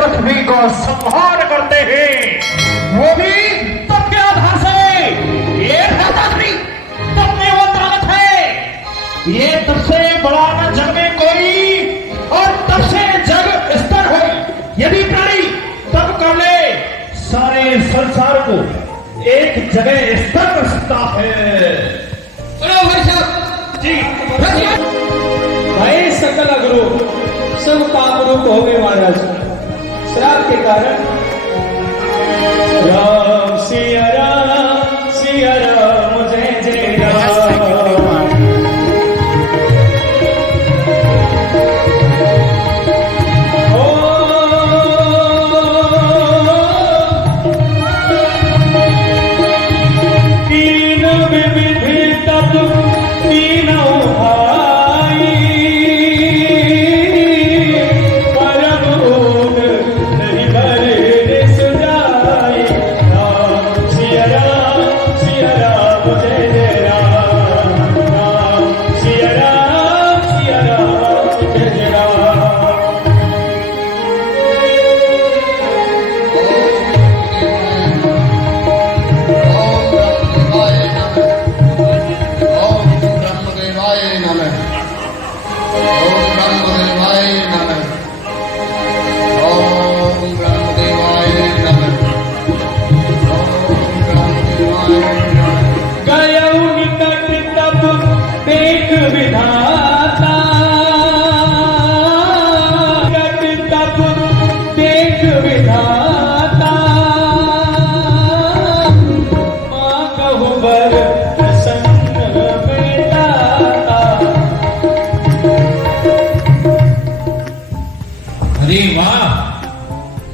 पृथ्वी को संहार करते हैं, वो भी तब के आधार से। ये धरती तब में वो ताकत है, ये तब से बड़ा न जग में कोई, और तब से जग स्तर हो। यदि प्राणी तब कर ले, सारे संसार को एक जगह स्तर कर सकता है। जी भाई सकल गुरु सब काम रूप हो गए महाराज, श्राप के कारण। राम सिया राम जय जय राम। तीन विधि तब तीनों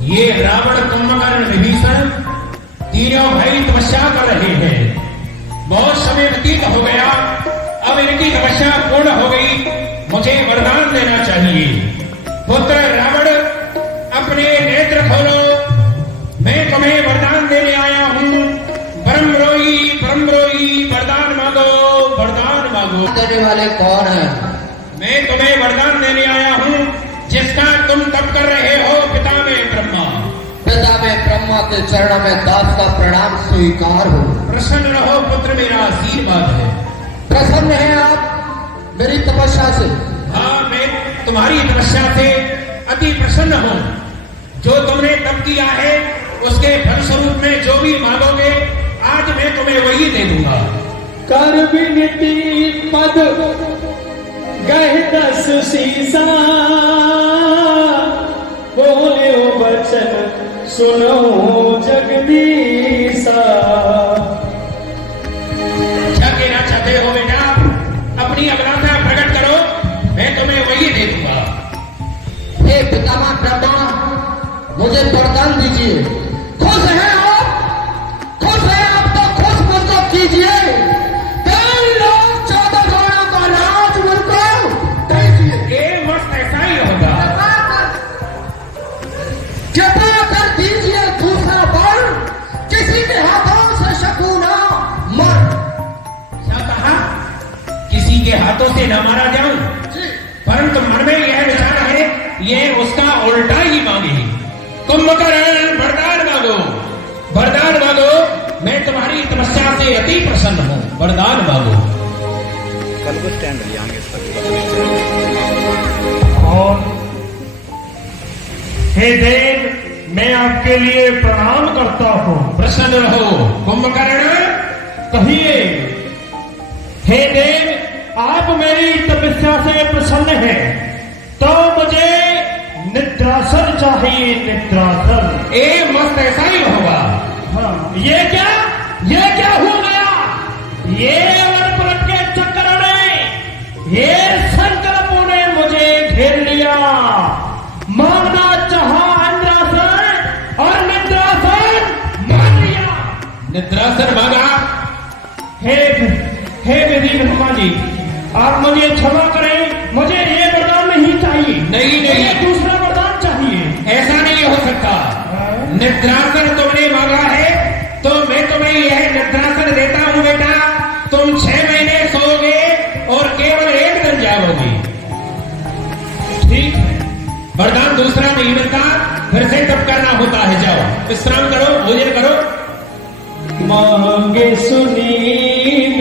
ये रावण, कुंभकर्ण, विभीषण तीनों भाई तपस्या कर रहे हैं। बहुत समय व्यतीत हो गया, अब इनकी तपस्या पूर्ण हो गई, मुझे वरदान देना चाहिए। पुत्र रावण, अपने नेत्र खोलो, मैं तुम्हें वरदान देने आया हूँ। परमरोई वरदान मांगो, वरदान मांगो। देने वाले कौन है? मैं तुम्हें वरदान देने आया हूँ, जिसका तुम तप कर रहे हो। पिता में ब्रह्मा के चरणों में दास का प्रणाम स्वीकार हो। प्रसन्न रहो पुत्र, मेरा आशीर्वाद है। प्रसन्न है आप मेरी तपस्या से? हाँ, मैं तुम्हारी तपस्या से अति प्रसन्न हूँ। जो तुमने तप किया है उसके फलस्वरूप में जो भी मांगोगे आज मैं तुम्हें वही दे दूंगा। कर विनती पद गह दस सीसा, बोले वचन सुनो जगदीशा। क्या कहना चाहते हो बेटा? अपनी अभिलाषा प्रकट करो, मैं तुम्हें वही दे दूंगा। हे पितामह ब्रह्मा, मुझे वरदान दीजिए। खुश है आप? खुश है आप तो खुश मुझको कीजिए। 14 जोड़ों का राज मुझको दीजिए। ये मस्त ऐसा ही होगा। कृपा कर दीजिए दूसरा वर, किसी के हाथों से शकुना मर। क्या कहा? किसी के हाथों से न मारा जाऊं, परंतु मन में यह विचार है ये उसका उल्टा ही मांगे। कुंभकर्ण, वरदान मांगो, वरदान मांगो। मैं तुम्हारी तपस्या से अति प्रसन्न हूँ, वरदान मांगो। कल को स्टैंड आगे और हे देव, मैं आपके लिए प्रणाम करता हूँ। प्रसन्न रहो कुंभकर्ण, कहिए। हे देव, आप मेरी तपस्या से प्रसन्न हैं, तो मुझे निद्रासन चाहिए, निद्रासन। ये मस्त ऐसा ही होगा। हाँ, ये क्या हो गया? ये वनपलट के चक्कर में ये संकल्पों ने मुझे घेर लिया। मांगना चाहा इंद्रासन और निद्रासन मान लिया। निद्रासन मांगा। हे मेरी ब्रह्मा जी, आप मुझे क्षमा करें, मुझे ये वरदान नहीं चाहिए। नहीं, मुझे दूसरा वरदान चाहिए। ऐसा नहीं हो सकता। निद्रासन तुमने मांगा है तो मैं तुम्हें यह निद्रासन देता हूँ बेटा। तुम 6 महीने सोओगे और केवल 1 दिन जागोगे। ठीक है, वरदान दूसरा नहीं मिलता फिर से तप करना होता है। जाओ विश्राम करो, भोजन करो। मांगे सुनील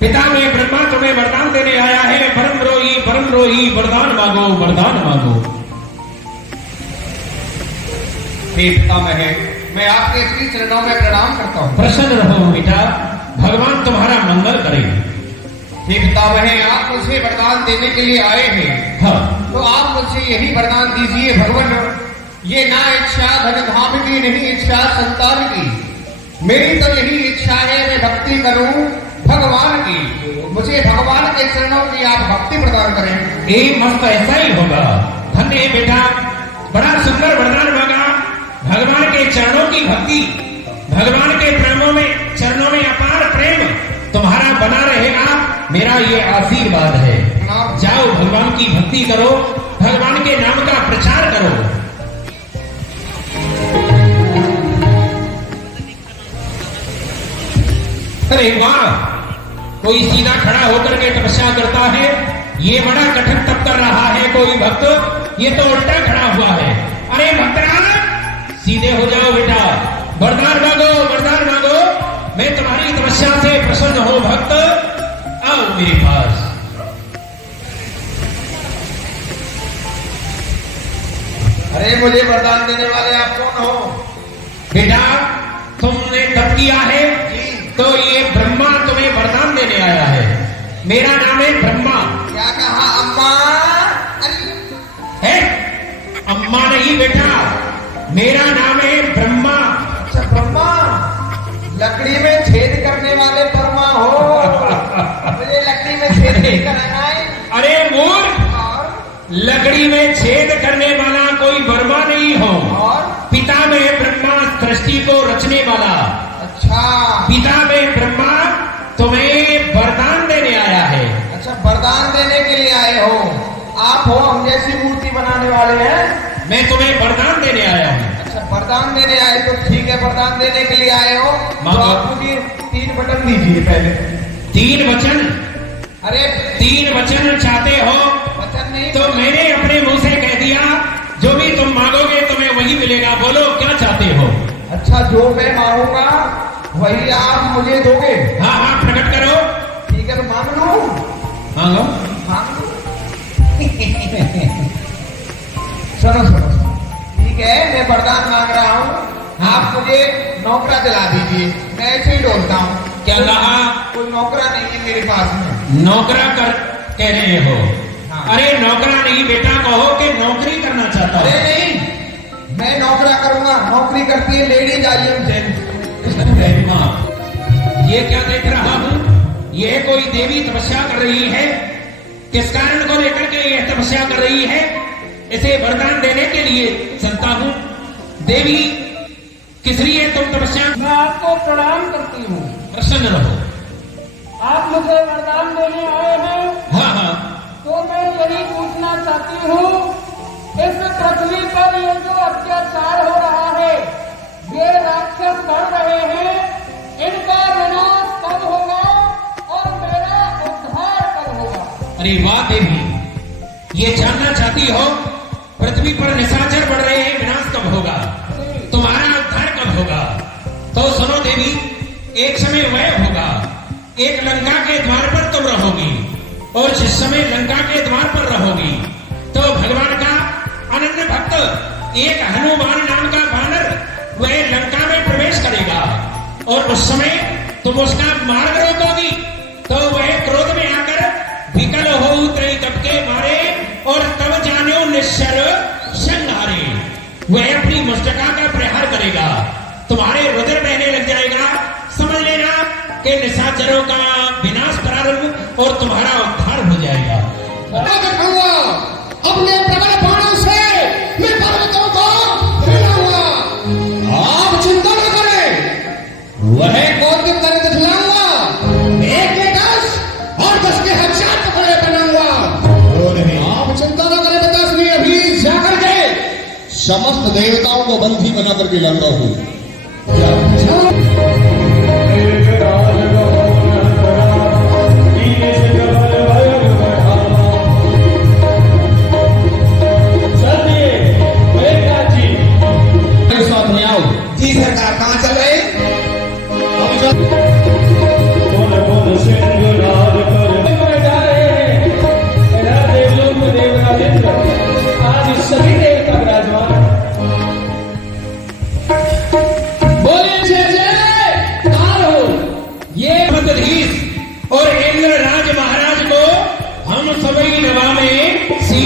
पिता में ब्रह्मा तुम्हें वरदान देने आया है। परम रोही वरदान मांगो, वरदान मांगो। हे पितामह, मैं आपके श्री चरणों में प्रणाम करता हूँ। प्रसन्न रहो बेटा, भगवान तुम्हारा मंगल करे। हे पितामह, आप मुझे वरदान देने के लिए आए हैं, हाँ तो आप मुझे यही वरदान दीजिए भगवान। ये ना इच्छा धन धाम की, नहीं इच्छा संतान की, मेरी तो यही इच्छा है मैं भक्ति करूं भगवान की। मुझे भगवान के चरणों की आप भक्ति प्रदान करें। ये मस्त ऐसा ही होगा। धन्य है बेटा, बड़ा सुंदर वरदान मांगा। भगवान के चरणों की भक्ति, भगवान के प्रेमों में, चरणों में अपार प्रेम तुम्हारा बना रहेगा, मेरा ये आशीर्वाद है। जाओ भगवान की भक्ति करो, भगवान के नाम का प्रचार करो। अरे वाह, कोई सीधा खड़ा होकर के तपस्या करता है, ये बड़ा कठिन तप कर रहा है। कोई भक्त ये तो उल्टा खड़ा हुआ है। अरे भक्तराज सीधे हो जाओ बेटा, वरदान मांगो, वरदान मांगो। मैं तुम्हारी तपस्या से प्रसन्न हूं भक्त, आओ मेरे पास। अरे मुझे वरदान देने वाले आप कौन हो? बेटा तुमने तप किया है तो ये ब्रह्मा तुम्हें वरदान देने आया है। मेरा नाम है ब्रह्मा। क्या कहा अम्मा? है अम्मा नहीं बेटा, मेरा नाम है ब्रह्मा। अच्छा ब्रह्मा, लकड़ी में छेद करने वाले ब्रह्मा हो। मुझे लकड़ी में छेद नहीं करना है। अरे मूर्ख, लकड़ी में छेद करने वाला कोई ब्रह्मा नहीं हो। और पिता में ब्रह्मा सृष्टि को रचने वाला। अच्छा, पिता में ब्रह्मा तुम्हें वरदान देने आया है। अच्छा वरदान देने के लिए आए हो आप? हो हम जैसी मूर्ति बनाने वाले हैं? मैं तुम्हें वरदान देने आया हूँ। अच्छा वरदान देने आए तो ठीक है, वरदान देने के लिए आए हो तो आप मुझे 3 बटन दीजिए पहले। 3 वचन? अरे 3 वचन चाहते हो वचन नहीं तो मैंने अपने मुंह से कह दिया, जो भी तुम मांगोगे तुम्हें वही मिलेगा। बोलो क्या चाहते हो? अच्छा जो मैं मांगूंगा वही आप मुझे दोगे? हाँ हाँ प्रकट करो। ठीक है तो मांग लो। मांगो। मांग लो। सुनो सुनो, ठीक है मैं वरदान मांग रहा हूँ। आप मुझे नौकरा दिला दीजिए, मैं ऐसे ही डोलता हूँ। क्या कहा? कोई नौकरा नहीं है मेरे पास में। नौकरा कर कह रहे हो? हाँ। अरे नौकरा नहीं बेटा, कहो कि नौकरी करना चाहता अरे हूँ। नहीं, मैं नौकरा करूंगा। नौकरी करती है लेडीज, आई एम जेंट्स। ये क्या देख रहा हूँ? ये कोई देवी तपस्या कर रही है। किस कारण को लेकर के यह तपस्या कर रही है? इसे वरदान देने के लिए चलता हूँ। देवी किस लिए तुम तपस्या? मैं आपको प्रणाम करती हूँ। प्रसन्न रहो। आप मुझे वरदान देने आए हैं हाँ हाँ, तो मैं यही पूछना चाहती हूँ, इस पृथ्वी पर ये जो अत्याचार हो रहा है, ये राक्षस बढ़ रहे हैं, इनका विनाश कब होगा और मेरा उद्धार कब होगा? अरे वाह देवी, ये जानना चाहती हो पृथ्वी पर निशाचर बढ़ रहे हैं, विनाश कब होगा, तुम्हारा उद्धार कब होगा? तो सुनो देवी, एक समय वह होगा, एक लंका के द्वार पर तुम रहोगी, और जिस समय लंका के द्वार पर रहोगी तो भगवान का अनन्य भक्त एक हनुमान नाम का वानर वह लंका में प्रवेश करेगा, और उस समय तुम उसका मार्ग रोकोगी तो वह क्रोध में आकर विकल हो त्रय के मारे और तब जानो निश्चर संहारे। वह अपनी मुष्टिका का प्रहार करेगा, तुम्हारे रुधिर बहने लग जाएगा। समझ लेना कि निशाचरों का विनाश प्रारंभ और तुम्हारा उद्धार हो जाएगा। अपने प्रबल बाणों से मैं पर्वतों को हिलाऊंगा। आप चिंता न करें, वह कौन के तरह दिखलाऊंगा। 1 के 10 और 10 के 1000 टुकड़े बनाऊंगा। आप चिंता न करें, बतास में अभी जाकर के समस्त देवताओं को बंदी बना करके लाऊंगा हूँ।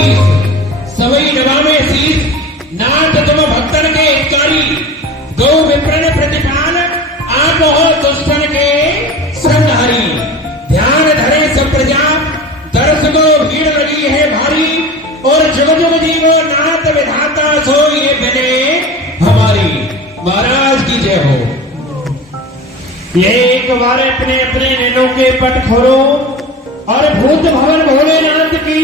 शीस सवई नवामे शीस नाथ तुम भक्तन के हितकारी गौ विप्रन प्रतिपाल आप हो दुष्टन के संहारी ध्यान धरे सब प्रजा दर्श को भीड़ लगी है भारी और जुग जुग जीवो नाथ विधाता सो ये बने हमारी महाराज की जय हो। ये एक बार अपने अपने नैनों के पट खोलो और भूत भवन भोलेनाथ की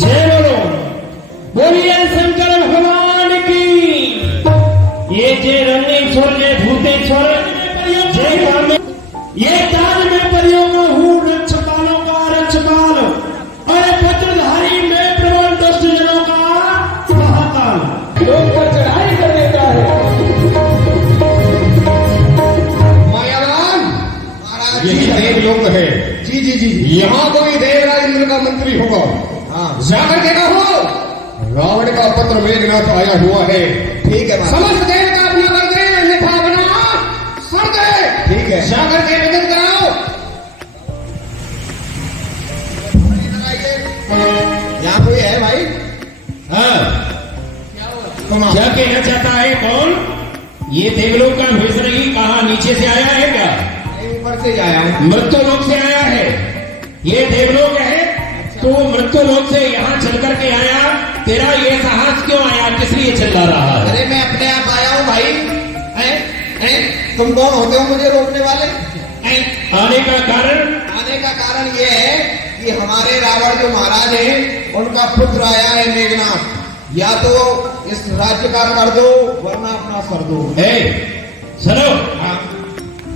जय बोलो। बोलिए शंकर भगवान की। ये जय रंगेश्वर जय भूतेश्वर जय कामे ये काल में परियों हूँ रक्षपालों का रक्षपाल और पत्रधारी में प्रबल दुष्ट जनों का महाकाल लोग पर चढ़ाई कर देता है। मायावान महाराज यही देवलोक है। जी जी जी यहाँ कोई देवराज इंद्र का मंत्री होगा। हाँ जाकर के कहो रावण का पत्र मेघनाथ आया हुआ है। ठीक है समस्त देवता अपना कर दे अन्यथा बना सर दे। ठीक है जाकर के निवेदन कराओ। यहाँ कोई है भाई? हाँ तुम क्या कहना चाहता है कौन? ये देवलोक का भेष नहीं कहा नीचे से आया है क्या? ऊपर से आया हूँ। मृत्युलोक से आया है। ये देवलोक है तो मृत्युलोक से यहाँ चल करके आया। तेरा ये साहस क्यों आया? किस लिए चिल्ला रहा है? अरे मैं अपने आप आया हूँ भाई। तुम कौन होते हो मुझे रोकने वाले? आने का कारण? आने का कारण ये है कि हमारे रावण जो महाराज हैं उनका पुत्र आया है मेघनाथ। या तो इस राज्य का कर दो वरना अपना सर दो। सुनो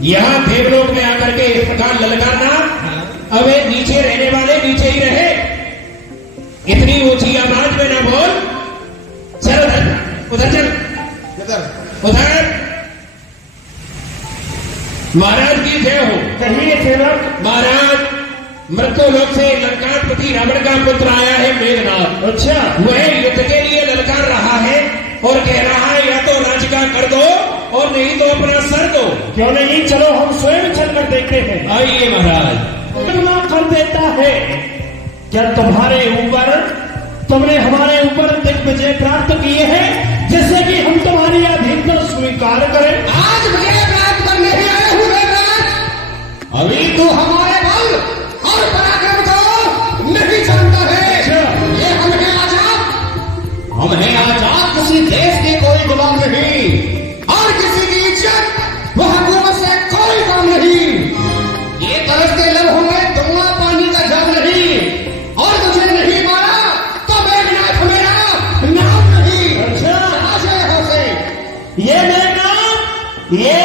यहाँ देवलोक में आकर के इस प्रकार ललकारना। अब ये नीचे रहने वाले नीचे ही रहे। इतनी ऊंची आवाज में ना बोल। चल उधर चल किधर? उधर। महाराज की जय हो। कहिए सेवक। महाराज मृत्युलोक से लंकापति रावण का पुत्र आया है मेघनाथ। अच्छा वह युद्ध के लिए ललकार रहा है और कह रहा है या तो राज्य का कर दो और नहीं तो अपना सर दो। क्यों नहीं चलो हम स्वयं चलकर देखते हैं। आइए महाराज। करना कर देता है। क्या तुम्हारे ऊपर तुमने हमारे ऊपर दिग्विजय प्राप्त किए हैं जिससे कि हम तुम्हारी अधीनता स्वीकार करें? आज विजय प्राप्त करने ही आए हुए राज। अभी तो हमारे बल और पराक्रम को नहीं जानता है। ये हम हैं आजाद। हम हैं आजाद। किसी देश के कोई गुलाम नहीं और किसी की इज्जत वह हुकूमत से कोई काम नहीं। ये तरसते लब होंगे दुनिया पानी का जग नहीं और मुझे नहीं मारा तो मेघनाथ मेरा नाम नहीं। अच्छा आज है ये मेघनाथ ये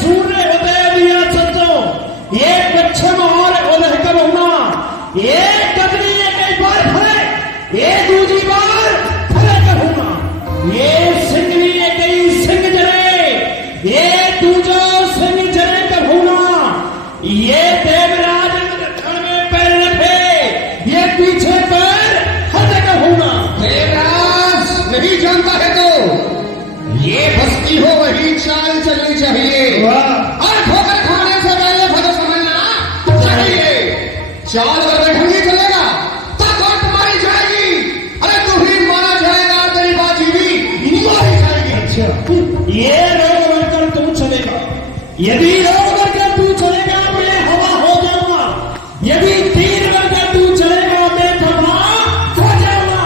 सूर्य उदय दिया सत्तो ये पश्चिम और उदय कब होना ये कदमी एक बार फले ये दूसरी बार फले कब होना ये सिंगनी एक सिंह जरे ये दूजो सिंह जरे कब होना ये देवराज दक्षिण में पैर रखे ये पीछे पैर हद कब होना। देवराज नहीं जानता है तो ये बस्ती हो वही चाल चलनी चाहिए और ठोकर खाने से पहले भगत समझना चाहिए। चाल अगर ढंगी चलेगा तो बात मारी जाएगी। अरे तू भी मारा जाएगा तेरी बाजी भी मारी जाएगी। अच्छा ये रोग बनकर तू चलेगा। यदि रोग बनकर तू चलेगा मैं हवा हो जाऊंगा। यदि तीर बनकर तू चलेगा मैं तबाह हो जाऊंगा।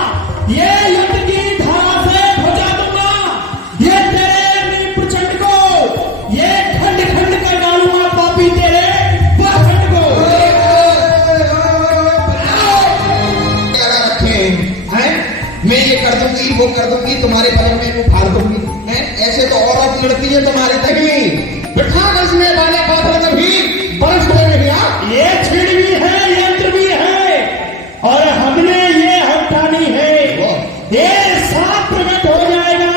ये युद्ध की धारा से भजा दूंगा। ये तेरे प्रचंड को ये खंड खंड कर डालूंगा पापी तेरे पाखंड को। रखे हैं मैं ये कर दूंगी वो कर दूंगी तुम्हारे बदल में वो फाड़ दूंगी। ऐसे तो औरत लड़ती है तुम्हारी तभी बिठा कसने वाले पात्र भी बरसते नहीं आ। ये छिड़ भी है यंत्र भी है और हमने ये हटानी है। ये साफ प्रकट हो जाएगा।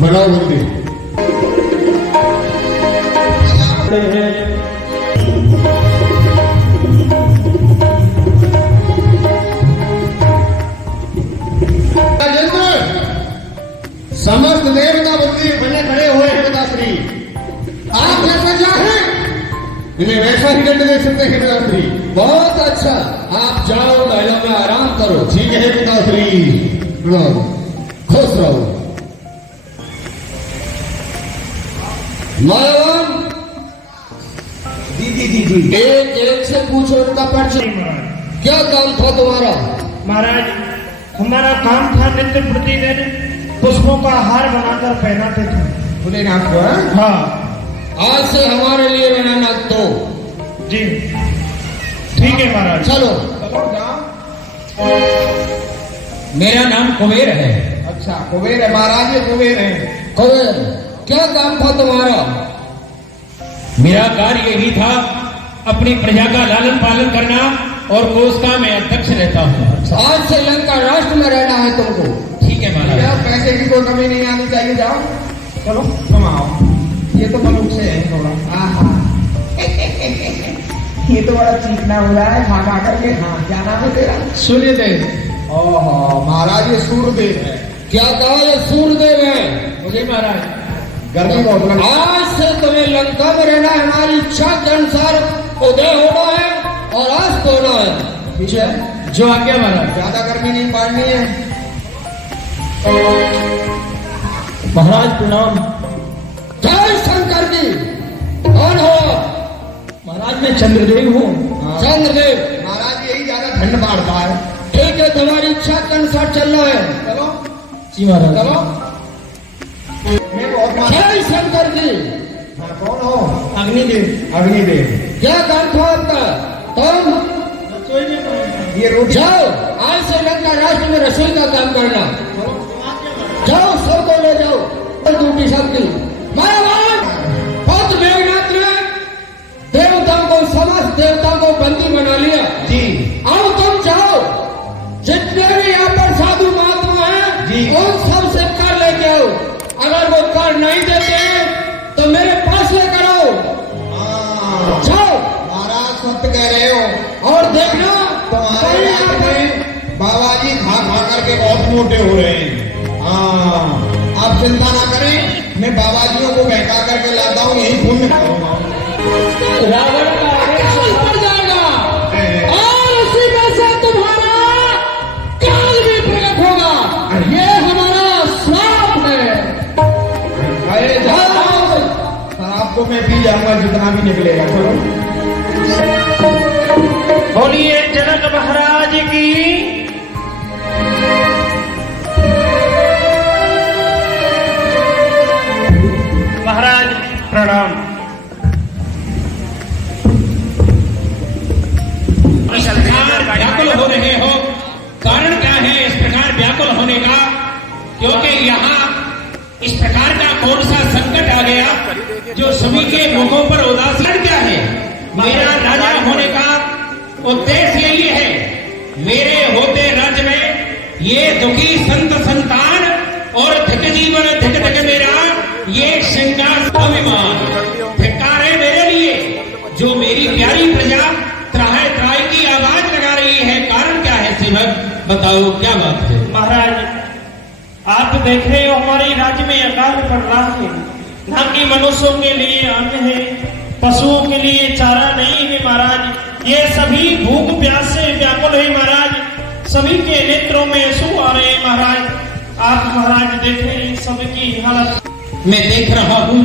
बनाओ मंदिर। राजेंद्र, समस्त देवता मंदिर बने खड़े हुए हैं पिताश्री। आप जैसा चाहें इन्हें वैसा ही दंड दे सकते हैं पिताश्री। बहुत अच्छा, आप जाओ महलों में आराम करो। ठीक है पिताश्री, खुश रहो। मायावान, जी एक एक से पूछो उनका परिचय। क्या काम था तुम्हारा? महाराज, हमारा काम था नित्य प्रतिदिन पुष्पों का हार बनाकर पहनाते थे। भोलेनाथ को? हाँ आज से हमारे लिए बनाना दो। जी ठीक है महाराज। चलो। मेरा नाम कुबेर है। अच्छा, कुबेर है महाराज, ये कुबेर है। कुबेर, क्या काम था तुम्हारा? मेरा कार्य यही था अपनी प्रजा का लालन पालन करना और कोष का मैं अध्यक्ष रहता हूँ। आज से लंका राष्ट्र में रहना है तुमको। ठीक है महाराज। क्या पैसे की कोई कमी नहीं आनी चाहिए। जाओ, चलो कमाओ। ये तो मनुष्य से है थोड़ा। ये तो बड़ा चीखना हो रहा है खा खा करके। हाँ, क्या नाम है तेरा? सूर्यदेव। ओहो महाराज, ये सूर्यदेव है। क्या कहा? ये सूर्यदेव है। मुझे महाराज गर्मी बहुत लग। आज से तुम्हें लंका में रहना है। हमारी इच्छा के अनुसार उदय होना है और अस्त होना है। ठीक है, जो आज्ञा महाराज। ज्यादा गर्मी नहीं पड़नी है। महाराज प्रणाम। जय शंकर जी। कौन हो? महाराज मैं चंद्रदेव हूँ। चंद्रदेव। महाराज यही ज्यादा ठंड मारता है। ठीक है, तुम्हारी इच्छा के अनुसार चलना है। चलो जी महाराज। चलो। जय शंकर जी। कौन हो? अग्निदेव। अग्निदेव। क्या काम था आपका? तुम ये रोटी। जाओ, आज से लंका राष्ट्र में रसोई का काम करना। जाओ, सबको ले जाओ ड्यूटी सबकी। मायावान, पुत्र मेघनाथ ने देवताओं को, समस्त देवताओं को बंदी बना लिया। जी। अब तुम जाओ, जितने भी यहाँ पर साधु महात्मा हैं जी, उन सब से कर लेके आओ। अगर वो कर नहीं देते तो मेरे पास लेकर आओ। जाओ। महाराज सत्य कह रहे हो। और देखना तुम्हारे रात में बाबा जी खा खा करके बहुत मोटे हो रहे हैं। हाँ, आप चिंता ना करें, मैं बाबा जियों को बहका करके लाता हूँ, यही पुण्य करूंगा। रावण का आदेश पड़ जाएगा और उसी में से तुम्हारा काल भी प्रकट होगा। ये हमारा श्राप है। अरे जाओ, शराब को मैं पी जाऊंगा जितना भी निकलेगा। चलो। बोलिए जनक महाराज की। महाराज प्रणाम। इस प्रकार व्याकुल हो रहे हो, कारण क्या है इस प्रकार व्याकुल होने का? क्योंकि यहाँ इस प्रकार का कौन सा संकट आ गया जो सभी के मुखों पर उदासीन? क्या है? मेरा राजा होने का उद्देश्य यही है, मेरे होते राज्य में ये दुखी संत संतान और धिक जीवन धिक धिक मेरा ये श्रृंगार अभिमान धिक्कार है मेरे लिए, जो मेरी प्यारी प्रजा त्राहे त्राही की आवाज लगा रही है। कारण क्या है सेवक, बताओ क्या बात है? महाराज, आप देख रहे हो हमारे राज्य में अकाल पड़ रहा है। ना कि मनुष्यों के लिए अन्न है, पशुओं के लिए चारा नहीं है महाराज। ये सभी भूख प्यास से व्याकुल है महाराज। सभी के नेत्रों में आंसू आ रहे हैं महाराज। आप महाराज देख रहे हैं सबकी हालत। मैं देख रहा हूँ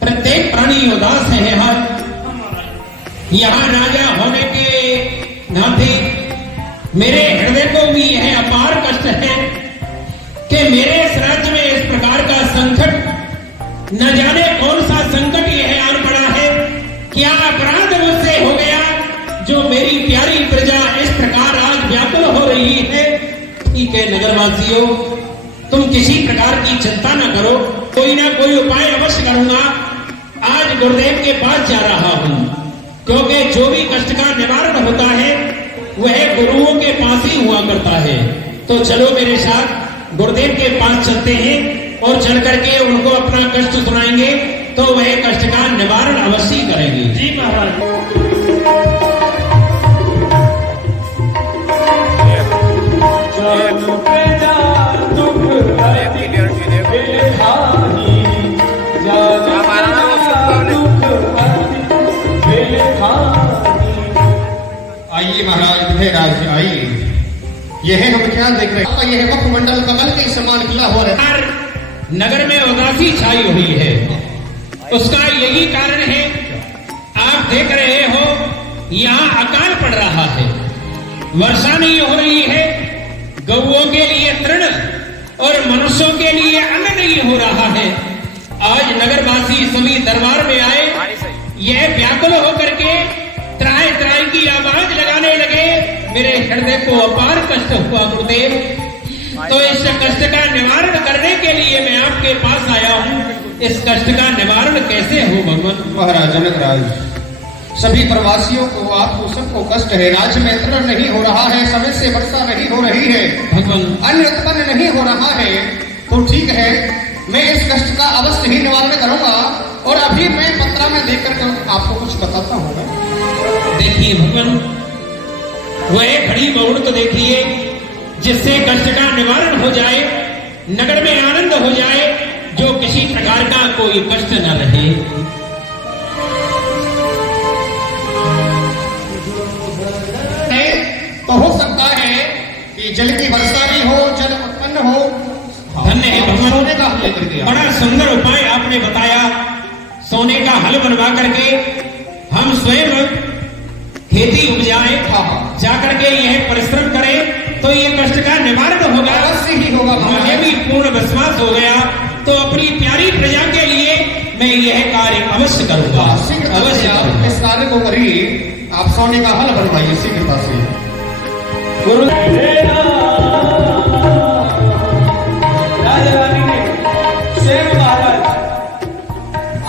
प्रत्येक प्राणी उदास है। यहाँ राजा होने के नाते मेरे हृदय को भी यह अपार कष्ट है कि मेरे इस राज्य में इस प्रकार का संकट, न जाने कौन सा संकट यह आन पड़ा है। क्या अपराध मुझसे हो गया जो मेरी प्यारी प्रजा इस प्रकार आज व्याकुल हो रही है? ठीक है नगरवासियों, तुम किसी प्रकार की चिंता न करो, कोई ना कोई उपाय अवश्य करूंगा। आज गुरुदेव के पास जा रहा हूं, क्योंकि जो भी कष्ट का निवारण होता है वह गुरुओं के पास ही हुआ करता है। तो चलो मेरे साथ गुरुदेव के पास चलते हैं और चल करके उनको अपना कष्ट सुनाएंगे तो वह कष्ट का निवारण अवश्य ही करेंगे। जी महाराज। आइए महाराज, विजयराज आइए। यह हम क्या देख रहे हैं? यह मुखमंडल कमल के समान खिला हो रहा है। नगर में उदासी छाई हुई है, उसका यही कारण है। आप देख रहे हो यहाँ अकाल पड़ रहा है, वर्षा नहीं हो रही है, गौओं के लिए तृण और मनुष्यों के लिए अन्न नहीं हो रहा है। आज नगरवासी सभी दरबार में आए, यह व्याकुल होकर के त्राय त्राय की आवाज लगाने लगे। मेरे हृदय को अपार कष्ट हुआ गुरुदेव, तो इस कष्ट का निवारण करने के लिए मैं आपके पास आया हूँ। इस कष्ट का निवारण कैसे हो भगवान? महाराज जनकराज, सभी प्रवासियों को, आपको सबको कष्ट है। राज्य में तृण नहीं हो रहा है, समय से वर्षा नहीं हो रही है, भगवान अन्न उत्पन्न नहीं हो रहा है। तो ठीक है, मैं इस कष्ट का अवश्य ही निवारण करूंगा। और अभी मैं पत्रा में देकर आपको कुछ बताता हूँ। देखिए भगवान, वह खड़ी बहुड़ तो देखिए जिससे कष्ट का निवारण हो जाए, नगर में आनंद हो जाए, जो किसी प्रकार का कोई कष्ट न रहे। तो हो सकता है कि जल की वर्षा भी हो, जल उत्पन्न हो। धन्य है भगवान, सोने का हल लेकर दिया। बड़ा सुंदर उपाय आपने बताया। सोने का हल बनवा करके हम स्वयं खेती उपजाए, जाकर के यह परिश्रम करें तो ये कष्ट का निवारण होगा, अवश्य ही होगा। मुझे भी पूर्ण विश्वास हो गया। तो अपनी प्यारी प्रजा के लिए मैं यह कार्य अवश्य करूंगा, अवश्य करूंगा। इस कार्य को करिए, आप सोने का हल बनवाइए शीघ्रता से। राजा रानी ने स्वयं महाराज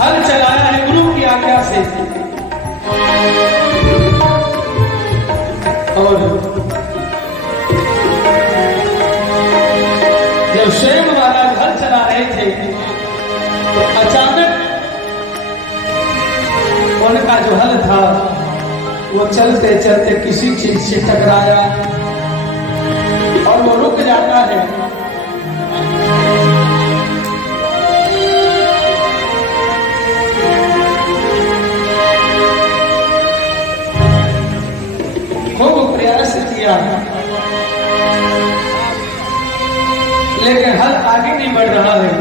हल चलाया है गुरु की आज्ञा से। और जब स्वयं महाराज हल चला रहे थे तो अचानक उनका जो हल था वो चलते चलते किसी चीज से टकराया और वो रुक जाता है। खूब प्रयास किया लेकिन हल आगे नहीं बढ़ रहा है।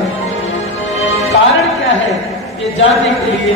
कारण क्या है? ये जानने के लिए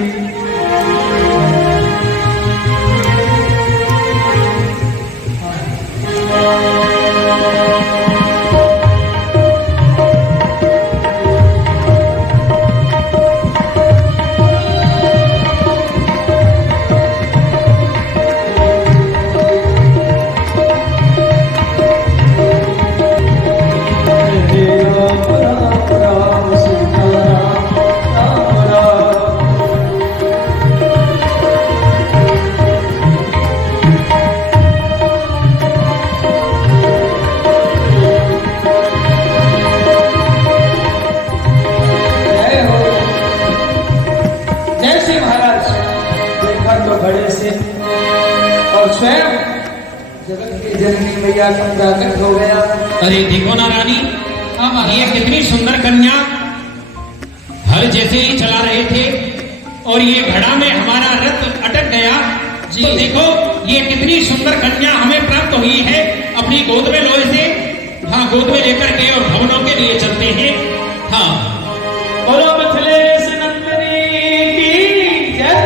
जागृत हो गया। अरे देखो ना रानी, ये कितनी सुंदर कन्या, हल जैसे ही चला रहे थे और ये घड़ा में हमारा रथ अटक गया। तो देखो ये कितनी सुंदर कन्या हमें प्राप्त हुई है। अपनी गोद में लो इसे, हाँ गोद में लेकर के और भवनों के लिए चलते हैं। हाँ बोलो मिथिलेश नंदिनी की जय।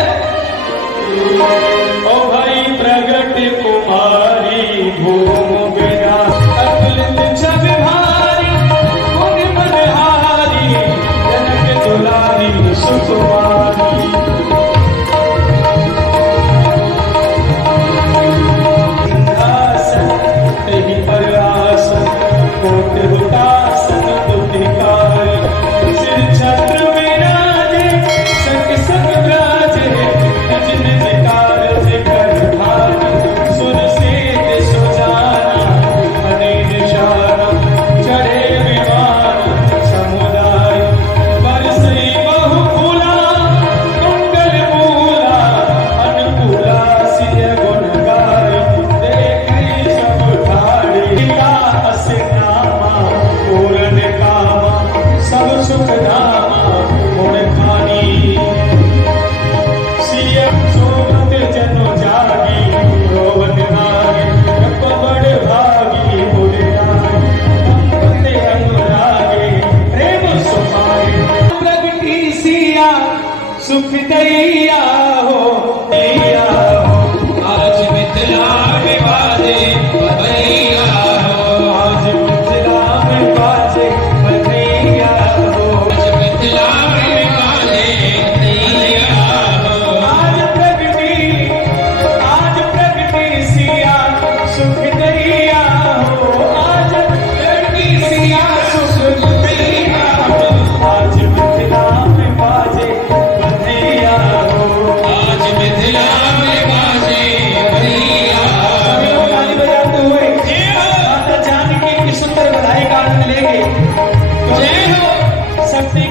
ओ भाई प्रगट कुमारी भूम बिना अतुलित छवि भारी, गुण मनहारी जनक दुलारी सुकुमारी। इंद्रासन तेहि पर आसन, कोटि हुतासन दुखिकारी, सिर छत्र में सुख दैया हो दैया हो आज मिथिला में बाजे बधैया हो आज मिथिला में बाजे बधैया हो आज मिथिला में बाजे बधैया हो आज प्रगति सिया सुख दैया हो आज प्रगति सिया सुख दैया हो आज मिथिला में बाजे बधैया हो आज मिथिला में बाजे बधैया हो ताली बजाते हुए माता जानकी की सुंदर बधाई का आनंद लेंगे जय हो शक्ति